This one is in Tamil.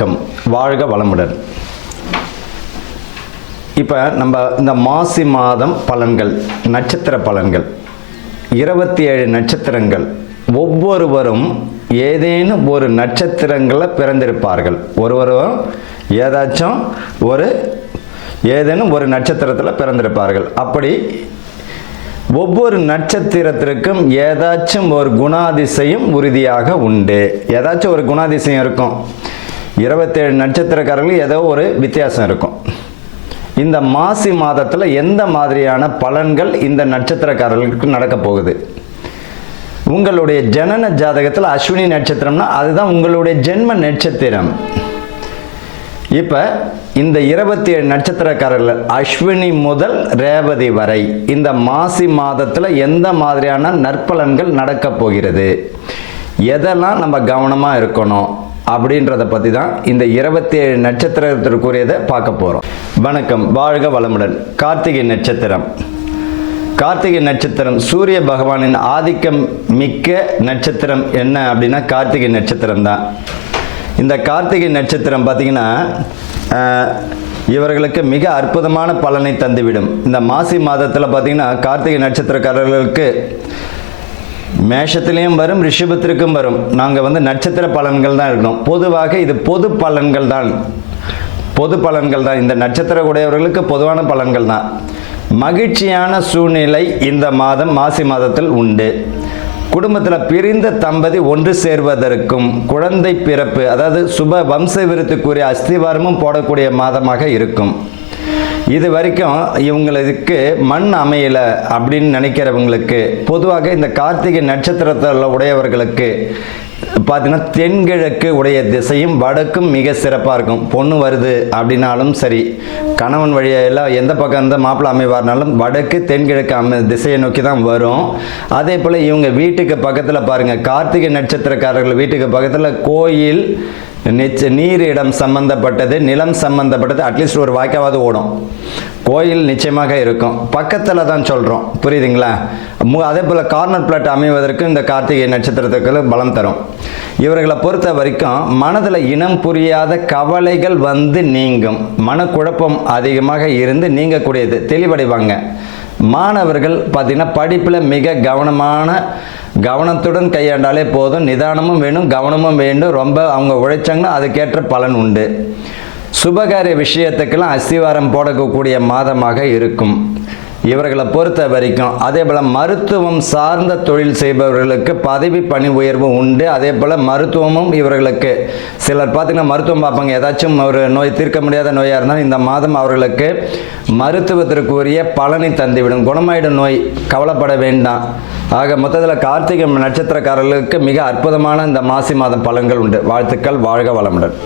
வணக்கம், வாழ்க வளமுடன். இப்போ நம்ம இந்த மாசி மாதம் பலன்கள், நட்சத்திர பலன்கள், 27 நட்சத்திரங்கள், ஒவ்வொருவரும் ஏதேனும் ஒரு நட்சத்திரங்களில் பிறந்திருப்பார்கள். ஒருவரும் ஏதேனும் ஒரு நட்சத்திரத்தில் பிறந்திருப்பார்கள். அப்படி ஒவ்வொரு நட்சத்திரத்திற்கும் ஏதாச்சும் ஒரு குணாதிசயம் உறுதியாக உண்டு. ஏதாச்சும் ஒரு குணாதிசயம் இருக்கும். 27 நட்சத்திரக்காரர்கள் ஏதோ ஒரு வித்தியாசம் இருக்கும். இந்த மாசி மாதத்தில் எந்த மாதிரியான பலன்கள் இந்த நட்சத்திரக்காரர்களுக்கு நடக்க போகுது? உங்களுடைய ஜனன ஜாதகத்தில் அஸ்வினி நட்சத்திரம்னா அதுதான் உங்களுடைய ஜென்ம நட்சத்திரம். இப்போ இந்த 27 நட்சத்திரக்காரர்கள் அஸ்வினி முதல் ரேவதி வரை இந்த மாசி மாதத்தில் எந்த மாதிரியான நற்பலன்கள் நடக்க போகிறது, எதெல்லாம் நம்ம கவனமாக இருக்கணும் அப்படின்றத பற்றி தான் இந்த 27 நட்சத்திரத்திற்குரியதை பார்க்க போகிறோம். வணக்கம், வாழ்க வளமுடன். கார்த்திகை நட்சத்திரம். கார்த்திகை நட்சத்திரம் சூரிய பகவானின் ஆதிக்கம் மிக்க நட்சத்திரம் என்ன அப்படின்னா கார்த்திகை நட்சத்திரம் தான். இந்த கார்த்திகை நட்சத்திரம் பார்த்திங்கன்னா இவர்களுக்கு மிக அற்புதமான பலனை தந்துவிடும். இந்த மாசி மாதத்தில் பார்த்திங்கன்னா கார்த்திகை நட்சத்திரக்காரர்களுக்கு மேஷத்திலையும் வரும், ரிஷபத்திற்கும் வரும். நாங்கள் நட்சத்திர பலன்கள் தான் இருக்கணும். பொதுவாக இது பொது பலன்கள் தான். இந்த நட்சத்திர உடையவர்களுக்கு பொதுவான பலன்கள் தான். மகிழ்ச்சியான சூழ்நிலை இந்த மாதம் மாசி மாதத்தில் உண்டு. குடும்பத்தில் பிரிந்த தம்பதி ஒன்று சேர்வதற்கும் குழந்தை பிறப்பு, அதாவது சுப வம்ச விருத்துக்குரிய அஸ்திவாரமும் போடக்கூடிய மாதமாக இருக்கும். இது வரைக்கும் இவங்களுக்கு மண் அமையலை அப்படின்னு நினைக்கிறவங்களுக்கு பொதுவாக இந்த கார்த்திகை நட்சத்திரத்தில் உடையவர்களுக்கு பார்த்தீங்கன்னா தென்கிழக்கு உடைய திசையும் வடக்கும் மிக சிறப்பாக இருக்கும். பொண்ணு வருது அப்படின்னாலும் சரி, கணவன் வழியெல்லாம் எந்த பக்கம் இருந்தால் மாப்பிள்ளை அமைவார்னாலும் வடக்கு தென்கிழக்கு திசையை நோக்கி தான் வரும். அதே போல் இவங்க வீட்டுக்கு பக்கத்தில் பாருங்கள், கார்த்திகை நட்சத்திரக்காரர்கள் வீட்டுக்கு பக்கத்தில் கோயில், நீர் இடம் சம்பந்தப்பட்டது, நிலம் சம்பந்தப்பட்டது, அட்லீஸ்ட் ஒரு வாய்க்காவது ஓடும். கோயில் நிச்சயமாக இருக்கும். பக்கத்தில் தான் சொல்கிறோம், புரியுதுங்களா? அதே போல் கார்னர் பிளாட் அமைவதற்கு இந்த கார்த்திகை நட்சத்திரத்துக்கு பலம் தரும். இவர்களை பொறுத்த வரைக்கும் மனதில் இனம் புரியாத கவலைகள் நீங்கும். மனக்குழப்பம் அதிகமாக இருந்து நீங்கக்கூடியது, தெளிவடைவாங்க. மாணவர்கள் பார்த்தீங்கன்னா படிப்பில் மிக கவனத்துடன் கையாண்டாலே போதும். நிதானமும் வேணும், கவனமும் வேண்டும். ரொம்ப அவங்க உழைச்சாங்கன்னா அதுக்கேற்ற பலன் உண்டு. சுபகாரிய விஷயத்துக்கெல்லாம் அஸ்திவாரம் போடக்கூடிய மாதமாக இருக்கும் இவர்களை பொறுத்த வரைக்கும். அதே போல் மருத்துவம் சார்ந்த தொழில் செய்பவர்களுக்கு பதவி பணி உயர்வு உண்டு. அதே போல் மருத்துவமும் இவர்களுக்கு சிலர் பார்த்திங்கன்னா மருத்துவம் பார்ப்பாங்க. ஏதாச்சும் ஒரு நோய், தீர்க்க முடியாத நோயாக இருந்தால் இந்த மாதம் அவர்களுக்கு மருத்துவத்திற்குரிய பலனை தந்துவிடும். குணமாயிடும் நோய், கவலைப்பட வேண்டாம். ஆக மொத்தத்தில் கார்த்திகை நட்சத்திரக்காரர்களுக்கு மிக அற்புதமான இந்த மாசி மாதம் பலன்கள் உண்டு. வாழ்த்துக்கள், வாழ்க வளமுடன்.